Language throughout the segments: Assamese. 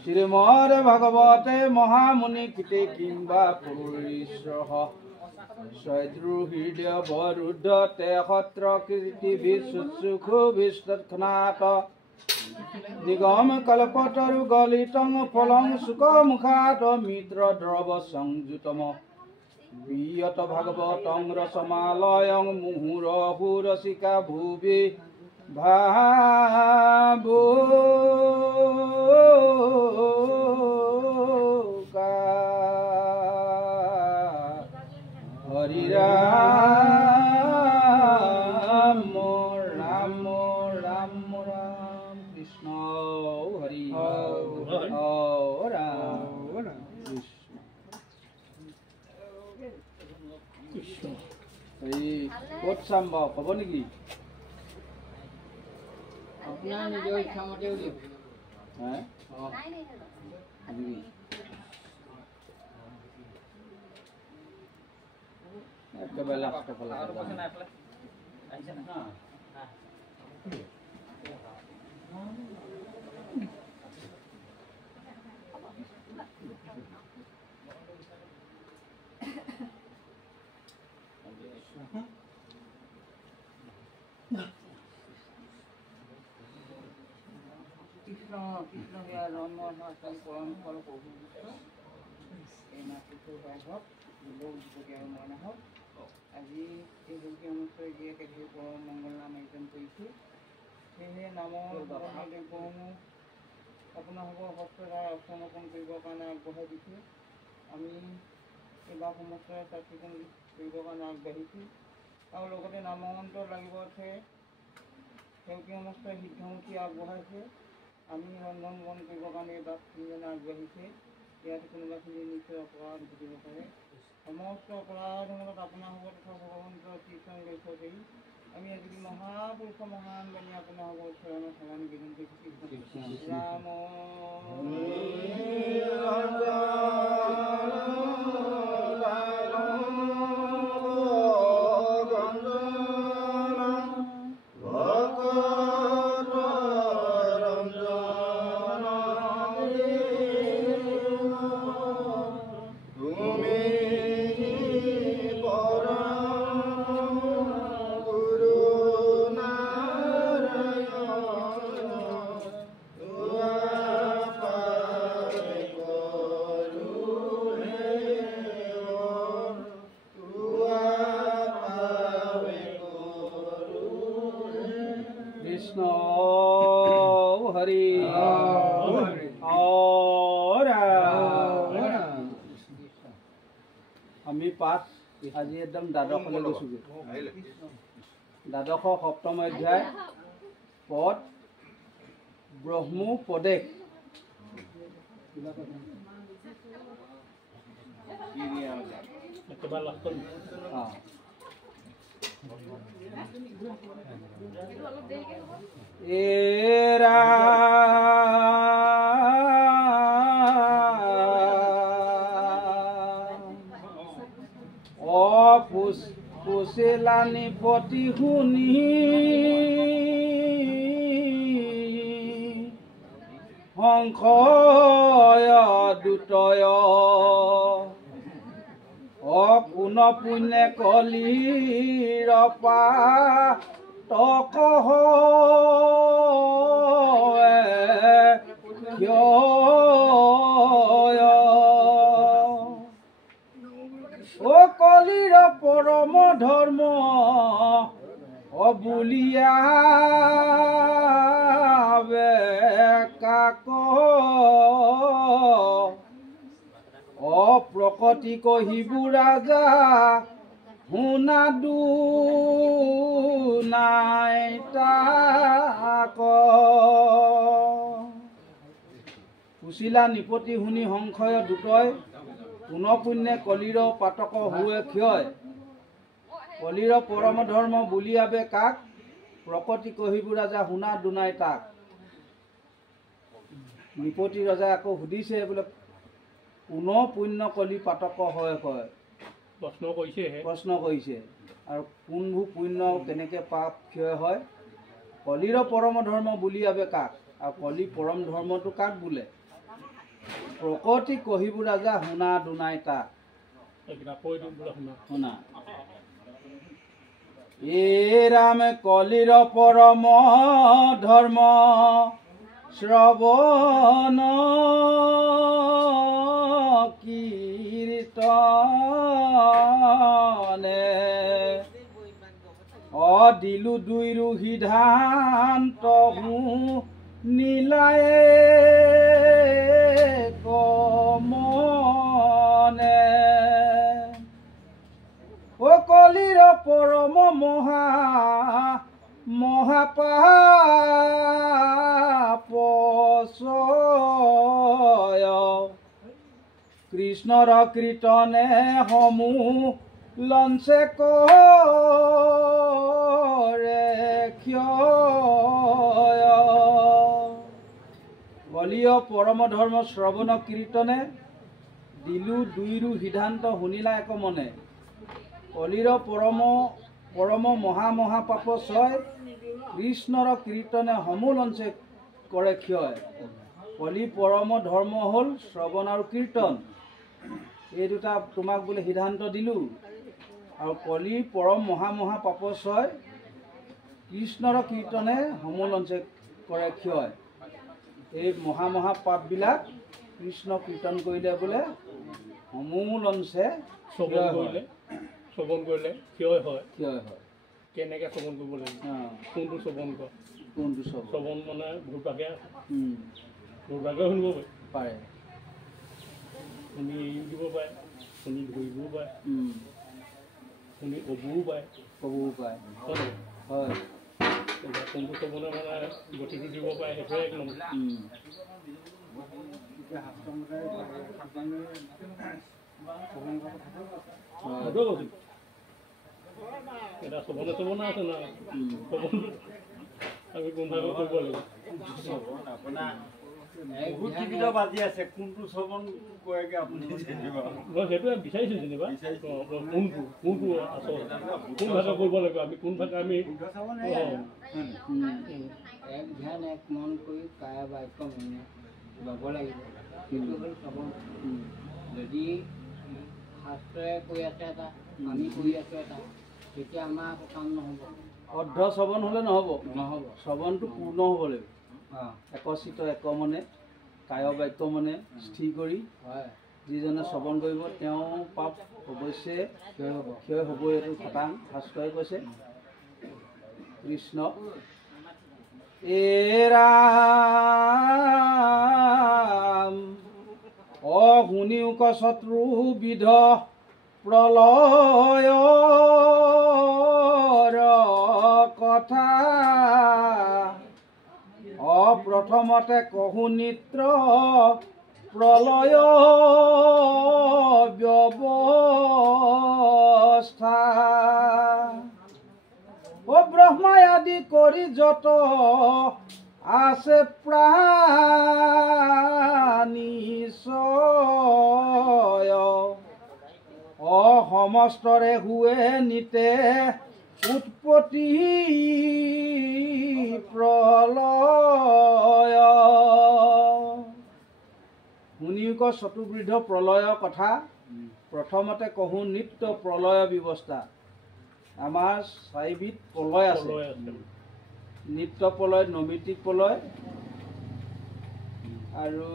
শ্রীমদ ভাগবতে মহামুনি কৃতে কিংবা পুরীশ্বহ সৈদ্রুহৃদয় বরুদ্ধ তে সত্র কীর্তি বিশুসুখু বিস্তৎক্ষণাত দিগম কল্পতরু গলিতং ফলং সুখ মুখাত মিত্র দ্রব সংযুতম বিয়ত ভাগবতং রসমালয়ং মুহুরহু রসিকা ভুবি ভাবু হরি রাম রাম রাম রাম কৃষ্ণ হরি রাম কৃষ্ণ এই ক'ত চাম বাৰু ক'ব নেকি আপোনাৰ নিজৰ ইচ্ছামতে উলিয়াব একেবাৰে লাষ্টৰ ফালে কৃষ্ণ কৃষ্ণ সেয়া জন্ম পৰম ফল প্ৰভু এই নাটকটো হওক আৰু মই নাহক আজি এই ভক্তি অনুষ্ঠান যিয়ে কেতিয়া পৰম মংগল নাম আয়োজন কৰিছে সেয়েহে নামৰ দ্ৰব্যসমূহ আপোনালোকৰ হস্তদ্বাৰা অৰ্পণ কৰিবৰ কাৰণে আগবঢ়াই দিছে আমি এইবাৰ সমস্ত চাফচিকুণ কৰিবৰ কাৰণে আগবাঢ়িছোঁ আৰু লগতে নামমন্ত্ৰ লাগিব আছে সেউকী সমস্ত সিদ্ধমুখী আগবঢ়াইছে আমি ৰন্ধন বন কৰিবৰ কাৰণে এই বাপ তিনিজনে আগবাঢ়িছে ইয়াত কোনোবাখিনি নিশ্চয় অপৰাধ ঘটিব পাৰে সমস্ত অপৰাধসমূহত আপোনাৰ হ'ব তথা ভগৱন্তৰ কীৰ্তন লক্ষ্য কৰি আমি আজি মহাপুৰুষ মহান বাণী আপোনাৰ হ'ব চৰণৰ সেৱা নিবেদন কৰিছোঁ ৰাম কৃষ্ণ হৰি আমি পাঠ আজি একদম দ্বাদশলৈ গৈছোগৈ দ্বাদশ সপ্তম অধ্যায় পদ ব্ৰহ্মোপদেশ এৰা পুছিলানি পতি শুনি সংশয় দুতয় অপুন পুণ্যে কলিৰ পাতক ও কলিৰ পৰম ধৰ্ম অবুলিয়া কাক অপ্ৰকৃতি কহিবু ৰাজা শুনা নাই তাক কুচিলা নিপতি শুনি সংশয় দুটয় পুন পুণ্যে কলিৰ পাতক হুৱে ক্ষয় কলিৰ পৰম ধৰ্ম বুলিয়াবে কাক প্ৰকৃতি কহিবু ৰাজা শুনা দুনাই তাক নিপতি ৰজাই আকৌ সুধিছে বোলে পুন পুণ্য কলি পাতক হয় কয় প্ৰশ্ন কৰিছে আৰু কোনবোৰ পুণ্য কেনেকৈ পাপ ক্ষয় হয় কলিৰ পৰম ধৰ্ম বুলিয়াবে কাক আৰু কলি পৰম ধৰ্মটো কাক বোলে প্ৰকৃতি কহিবু ৰাজা শুনা দুনাই তাক এইকেইটা কৈ দিম বোলে শুনা। শুনা এ ৰাম কলিৰ পৰম ধৰ্ম শ্ৰৱণ কীৰ্তনে দিলু দুইৰু সিদ্ধান্ত নীলায়ে কমনে ও কলিৰ পৰম মহাপাপচয় কৃষ্ণৰ কীৰ্তনে সমূহ লঞ্চে কৰে ক্ষয় কলিয় পৰম ধৰ্ম শ্ৰৱণ কীৰ্তনে দিলু দুইৰু সিদ্ধান্ত শুনিলা এক মনে কলিৰ পৰম মহাপাপচয় কৃষ্ণৰ কীৰ্তনে সমূহ লঞ্চে কৰে ক্ষয় কলি পৰম ধৰ্ম হ'ল শ্ৰৱণ আৰু কীৰ্তন এই দুটা তোমাক বোলে সিদ্ধান্ত দিলোঁ আৰু কলি পৰম মহাপাপচয় কৃষ্ণৰ কীৰ্তনে সমূহ লঞ্চে কৰে ক্ষয় এই মহাপাপবিলাক কৃষ্ণ কীৰ্তন কৰিলে বোলে সমূহ লঞ্চে শ্ৰৱণ কৰিলে ক্ষয় হয়। কেনেকৈ শ্ৰৱণ কৰিব লাগিব? কোনটো শ্ৰৱণ কৰ? কোনটো শ্ৰৱণ মানে ভূতভাগে শুনিব পাৰে শুনি এৰিও দিব পাৰে শুনি ধৰিবও পাৰে শুনি ক'বও পাৰে হয় কোনটো শ্ৰৱণে মানে গতিটো দিব পাৰে সেইটোৱে এক নম্বৰ। সেইটোৱে কৈছোঁ এটা শ্ৰৱণে আছে না শ্ৰৱণ আমি কোনভাৱে কৰিব লাগিব। মই সেইটোৱে বিচাৰিছোঁ যেনিবা কোনটো আচল কোনভাৱে কৰিব লাগিব আমি কোনভাৱে আমি এক ধ্যান এক মন কৰি কায়া বাক্য মনে ল'ব লাগিব সেইটো হ'ল শ্ৰৱণ। যদি শাস্ত্ৰই কৈ আছে এটা আমি কৰি আছোঁ এটা তেতিয়া আমাৰ একো কাম নহ'ব। অৰ্ধ শ্ৰৱণ হ'লে নহ'ব শ্ৰৱণটো পূৰ্ণ হ'ব লাগিব একচিত এক মনে কায় বাক্য মনে স্থিৰ কৰি যিজনে শ্ৰৱণ কৰিব তেওঁ পাপ অৱশ্যে ক্ষয় হ'ব এইটো খটাং শাস্ত্ৰই কৈছে। কৃষ্ণ এ ৰাম শুনিও শত্ৰু বিধ প্ৰলয়ৰ কথা প্ৰথমতে কহু নিত্ৰ প্ৰলয় ব্যৱস্থা ব্ৰহ্মাই আদি কৰি যত আছে প্ৰাণীচয় সমস্তৰে হুৱে নিতে উৎপত্তি প্ৰলয় শুনিওক চতুৰ্বিধ প্ৰলয়ৰ কথা প্ৰথমতে কহু নিত্য প্ৰলয় ব্যৱস্থা। আমাৰ চাৰিবিধ প্ৰলয় আছে নিত্য প্ৰলয় নৈমিত্তিক প্ৰলয় আৰু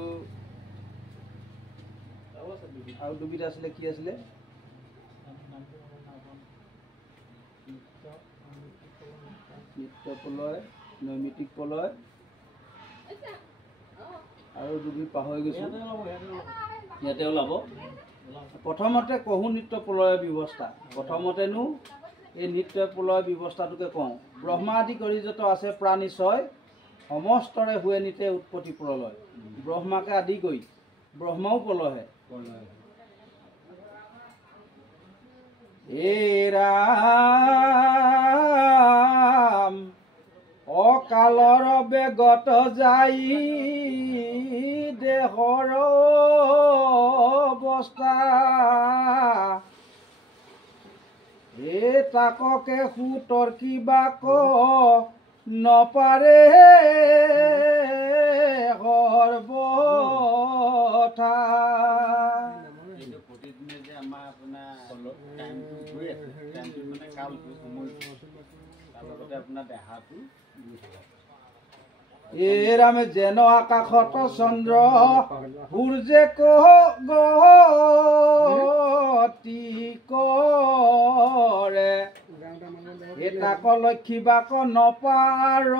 দুবিধ আছিলে কি আছিলে নিত্য প্ৰলয় নৈমিত্তিক প্ৰলয় আৰু দুবিধ পাহৰি গৈছোঁ ইয়াতে ওলাব। প্ৰথমতে কহু নিত্য প্ৰলয়ৰ ব্যৱস্থা প্ৰথমতেনো এই নিত্য প্ৰলয় ব্যৱস্থাটোকে কওঁ। ব্ৰহ্মা আদি কৰি যত আছে প্ৰাণীচয় সমস্তৰে হুৱে নিতে উৎপত্তি প্ৰলয় ব্ৰহ্মাকে আদি কৰি ব্ৰহ্মাও প্ৰলয়হে এ ৰাম অকালৰ বেগত যাই দেহৰ অৱস্থা তাককে সুতৰ্কিবা ক নপাৰে সৰ্ব ছালটো কোমলটো তাৰ লগতে আপোনাৰ দেহাটো এ ৰামে যেন আকাশত চন্দ্ৰ সূৰ্যে গতি কৰে এটাক লক্ষী বাক নপাৰয়ে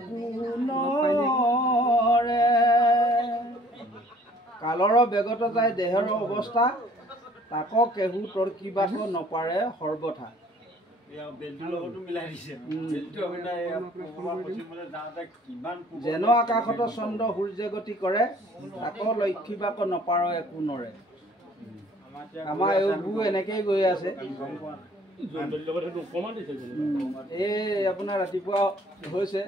কোনৰে কালৰ বেগত যায় দেহৰ অৱস্থা তাক কেহু তোৰ কিবাক নপাৰে সৰ্বথা বেলটোৰ লগতো মিলাই দিছে বেলটো আপোনাৰ পশ্চিমলৈ যাওঁতে কিমান যেন আকাশত চন্দ্ৰ সূৰ্যে গতি কৰে তাক লক্ষী বাক নপাৰ একো নৰে আমাৰ এইবোৰ এনেকেই গৈ আছে এই আপোনাৰ ৰাতিপুৱা হৈছে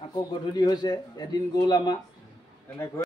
আকৌ গধূলি হৈছে এদিন গ'ল আমাৰ তেনেকৈ